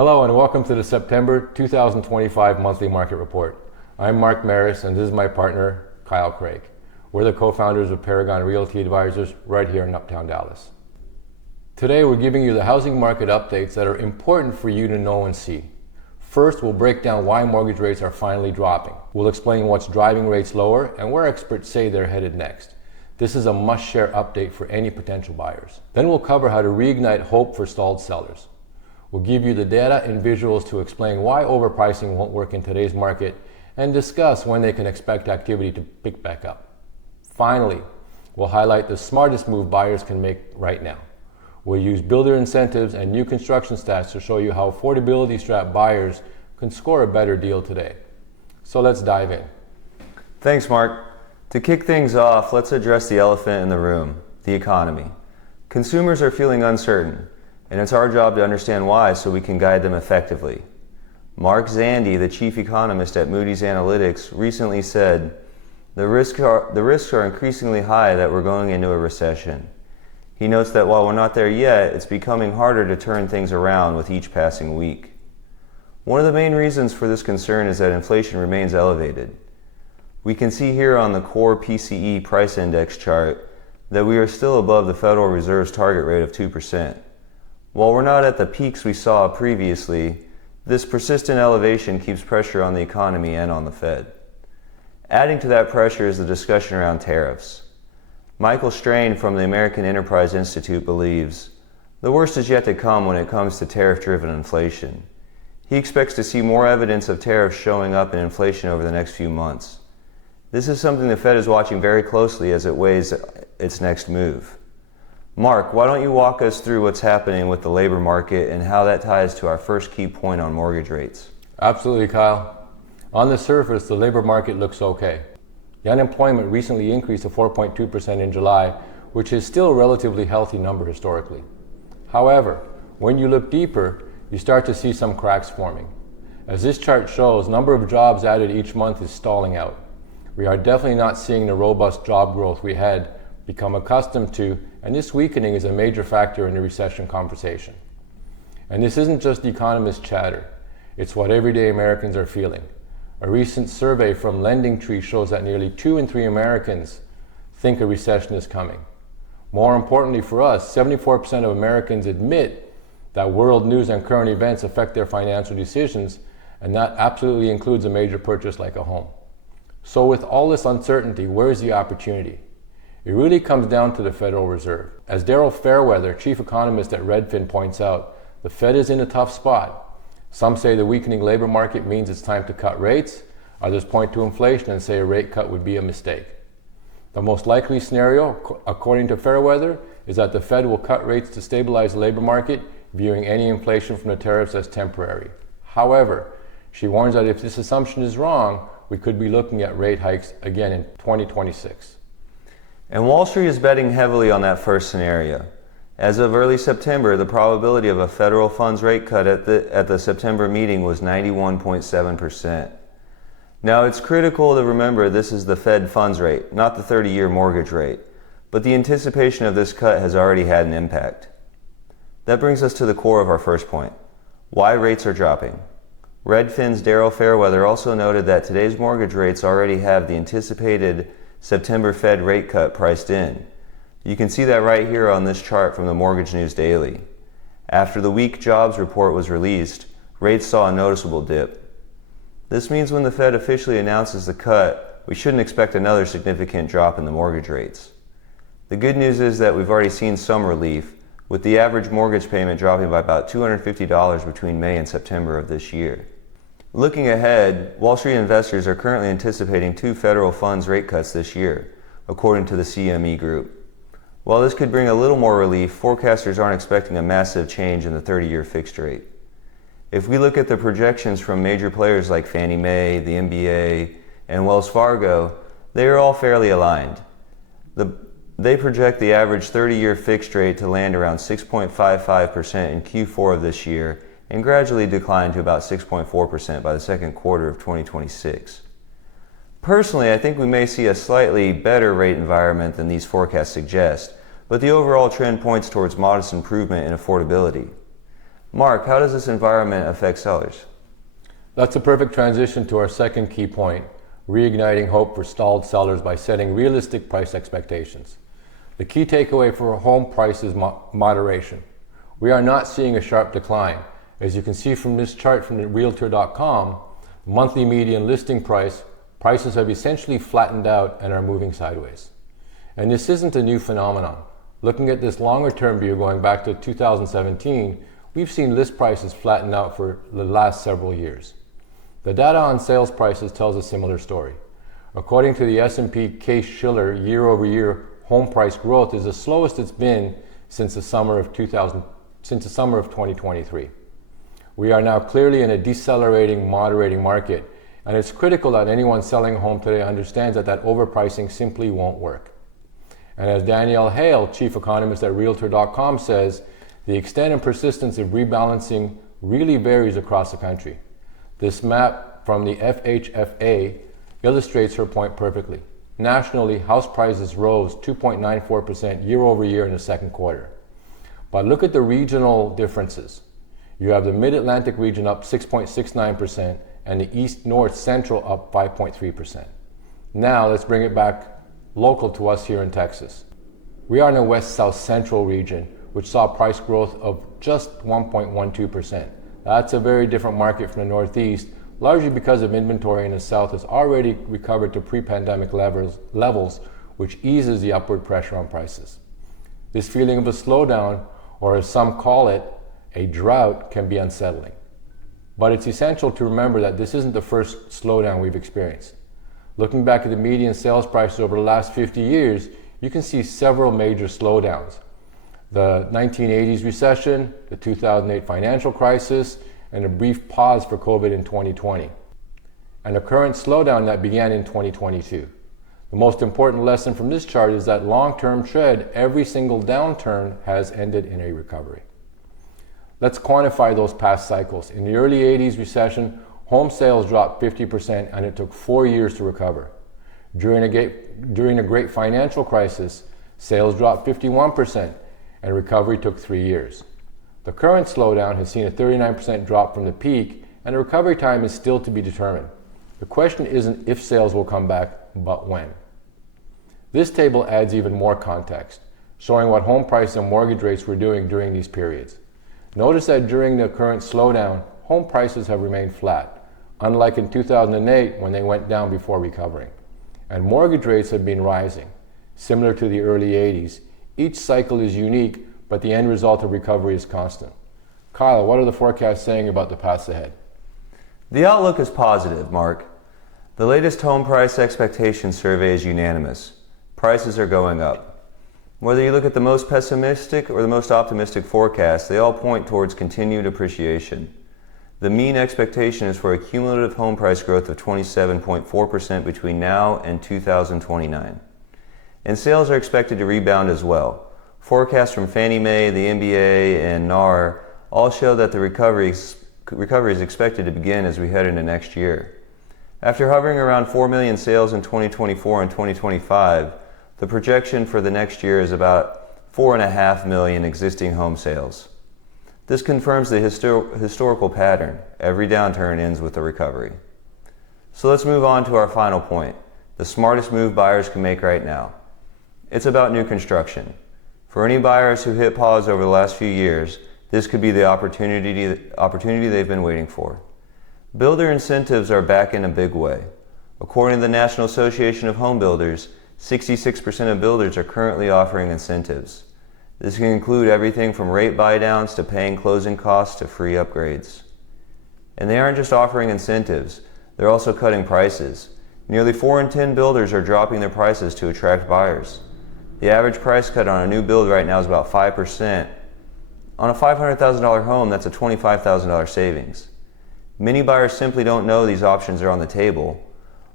Hello and welcome to the September 2025 Monthly Market Report. I'm Mark Meras and this is my partner, Kyle Kreick. We're the co-founders of Paragon Realty Advisors right here in Uptown Dallas. Today we're giving you the housing market updates that are important for you to know and see. First, we'll break down why mortgage rates are finally dropping. We'll explain what's driving rates lower and where experts say they're headed next. This is a must-share update for any potential buyers. Then we'll cover how to reignite hope for stalled sellers. We'll give you the data and visuals to explain why overpricing won't work in today's market and discuss when they can expect activity to pick back up. Finally, we'll highlight the smartest move buyers can make right now. We'll use builder incentives and new construction stats to show you how affordability-strapped buyers can score a better deal today. So let's dive in. Thanks, Mark. To kick things off, let's address the elephant in the room, the economy. Consumers are feeling uncertain, and it's our job to understand why so we can guide them effectively. Mark Zandi, the chief economist at Moody's Analytics, recently said, the risks are increasingly high that we're going into a recession. He notes that while we're not there yet, it's becoming harder to turn things around with each passing week. One of the main reasons for this concern is that inflation remains elevated. We can see here on the core PCE price index chart that we are still above the Federal Reserve's target rate of 2%. While we're not at the peaks we saw previously, this persistent elevation keeps pressure on the economy and on the Fed. Adding to that pressure is the discussion around tariffs. Michael Strain from the American Enterprise Institute believes the worst is yet to come when it comes to tariff-driven inflation. He expects to see more evidence of tariffs showing up in inflation over the next few months. This is something the Fed is watching very closely as it weighs its next move. Mark, why don't you walk us through what's happening with the labor market and how that ties to our first key point on mortgage rates? Absolutely, Kyle. On the surface, the labor market looks okay. The unemployment recently increased to 4.2% in July, which is still a relatively healthy number historically. However, when you look deeper, you start to see some cracks forming. As this chart shows, number of jobs added each month is stalling out. We are definitely not seeing the robust job growth we had become accustomed to, and this weakening is a major factor in the recession conversation. And this isn't just economist chatter, it's what everyday Americans are feeling. A recent survey from LendingTree shows that nearly 2 in 3 Americans think a recession is coming. More importantly for us, 74% of Americans admit that world news and current events affect their financial decisions, and that absolutely includes a major purchase like a home. So with all this uncertainty, where is the opportunity? It really comes down to the Federal Reserve. As Daryl Fairweather, chief economist at Redfin, points out, the Fed is in a tough spot. Some say the weakening labor market means it's time to cut rates. Others point to inflation and say a rate cut would be a mistake. The most likely scenario, according to Fairweather, is that the Fed will cut rates to stabilize the labor market, viewing any inflation from the tariffs as temporary. However, she warns that if this assumption is wrong, we could be looking at rate hikes again in 2026. And Wall Street is betting heavily on that first scenario. As of early September, the probability of a federal funds rate cut at the September meeting was 91.7%. Now, it's critical to remember this is the Fed funds rate, not the 30-year mortgage rate, but the anticipation of this cut has already had an impact. That brings us to the core of our first point, why rates are dropping. Redfin's Daryl Fairweather also noted that today's mortgage rates already have the anticipated September Fed rate cut priced in. You can see that right here on this chart from the Mortgage News Daily. After the weak jobs report was released, rates saw a noticeable dip. This means when the Fed officially announces the cut, we shouldn't expect another significant drop in the mortgage rates. The good news is that we've already seen some relief, with the average mortgage payment dropping by about $250 between May and September of this year. Looking ahead, Wall Street investors are currently anticipating 2 federal funds rate cuts this year, according to the CME Group. While this could bring a little more relief, forecasters aren't expecting a massive change in the 30-year fixed rate. If we look at the projections from major players like Fannie Mae, the MBA, and Wells Fargo, they are all fairly aligned. They project the average 30-year fixed rate to land around 6.55% in Q4 of this year and gradually decline to about 6.4% by the second quarter of 2026. Personally, I think we may see a slightly better rate environment than these forecasts suggest, but the overall trend points towards modest improvement in affordability. Mark, how does this environment affect sellers? That's a perfect transition to our second key point, reigniting hope for stalled sellers by setting realistic price expectations. The key takeaway for home price is moderation. We are not seeing a sharp decline. As you can see from this chart from the Realtor.com, monthly median listing prices have essentially flattened out and are moving sideways. And this isn't a new phenomenon. Looking at this longer term view going back to 2017, we've seen list prices flatten out for the last several years. The data on sales prices tells a similar story. According to the S&P Case-Shiller, year-over-year home price growth is the slowest it's been since the summer of 2023. We are now clearly in a decelerating, moderating market, and it's critical that anyone selling a home today understands that overpricing simply won't work. And as Danielle Hale, chief economist at Realtor.com says, the extent and persistence of rebalancing really varies across the country. This map from the FHFA illustrates her point perfectly. Nationally, house prices rose 2.94% year over year in the second quarter. But look at the regional differences. You have the Mid-Atlantic region up 6.69% and the East North Central up 5.3%. Now let's bring it back local to us here in Texas. We are in the West South Central region, which saw price growth of just 1.12%. That's a very different market from the Northeast, largely because of inventory in the South has already recovered to pre-pandemic levels, which eases the upward pressure on prices. This feeling of a slowdown, or as some call it, a drought, can be unsettling. But it's essential to remember that this isn't the first slowdown we've experienced. Looking back at the median sales prices over the last 50 years, you can see several major slowdowns. The 1980s recession, the 2008 financial crisis, and a brief pause for COVID in 2020, and a current slowdown that began in 2022. The most important lesson from this chart is that long-term trend, every single downturn has ended in a recovery. Let's quantify those past cycles. In the early 80s recession, home sales dropped 50% and it took 4 years to recover. During the great financial crisis, sales dropped 51% and recovery took 3 years. The current slowdown has seen a 39% drop from the peak, and the recovery time is still to be determined. The question isn't if sales will come back, but when. This table adds even more context, showing what home prices and mortgage rates were doing during these periods. Notice that during the current slowdown, home prices have remained flat, unlike in 2008 when they went down before recovering. And mortgage rates have been rising, similar to the early 80s. Each cycle is unique, but the end result of recovery is constant. Kyle, what are the forecasts saying about the paths ahead? The outlook is positive, Mark. The latest home price expectation survey is unanimous. Prices are going up. Whether you look at the most pessimistic or the most optimistic forecast, they all point towards continued appreciation. The mean expectation is for a cumulative home price growth of 27.4% between now and 2029. And sales are expected to rebound as well. Forecasts from Fannie Mae, the NBA, and NAR all show that the recovery is expected to begin as we head into next year. After hovering around 4 million sales in 2024 and 2025, the projection for the next year is about 4.5 million existing home sales. This confirms the historical pattern. Every downturn ends with a recovery. So let's move on to our final point, the smartest move buyers can make right now. It's about new construction. For any buyers who hit pause over the last few years, this could be the opportunity they've been waiting for. Builder incentives are back in a big way. According to the National Association of Home Builders, 66% of builders are currently offering incentives. This can include everything from rate buydowns to paying closing costs to free upgrades. And they aren't just offering incentives, they're also cutting prices. Nearly 4 in 10 builders are dropping their prices to attract buyers. The average price cut on a new build right now is about 5%. On a $500,000 home, that's a $25,000 savings. Many buyers simply don't know these options are on the table,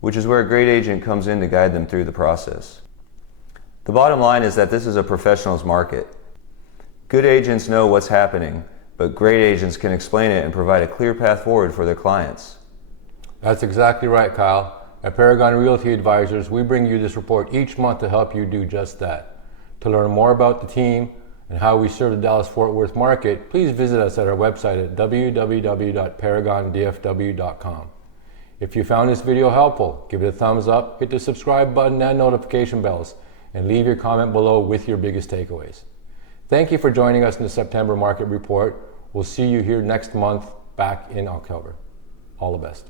which is where a great agent comes in to guide them through the process. The bottom line is that this is a professional's market. Good agents know what's happening, but great agents can explain it and provide a clear path forward for their clients. That's exactly right, Kyle. At Paragon Realty Advisors, we bring you this report each month to help you do just that. To learn more about the team, and how we serve the Dallas-Fort Worth market, please visit us at our website at www.paragondfw.com. If you found this video helpful, give it a thumbs up, hit the subscribe button and notification bells, and leave your comment below with your biggest takeaways. Thank you for joining us in the September Market Report. We'll see you here next month, back in October. All the best.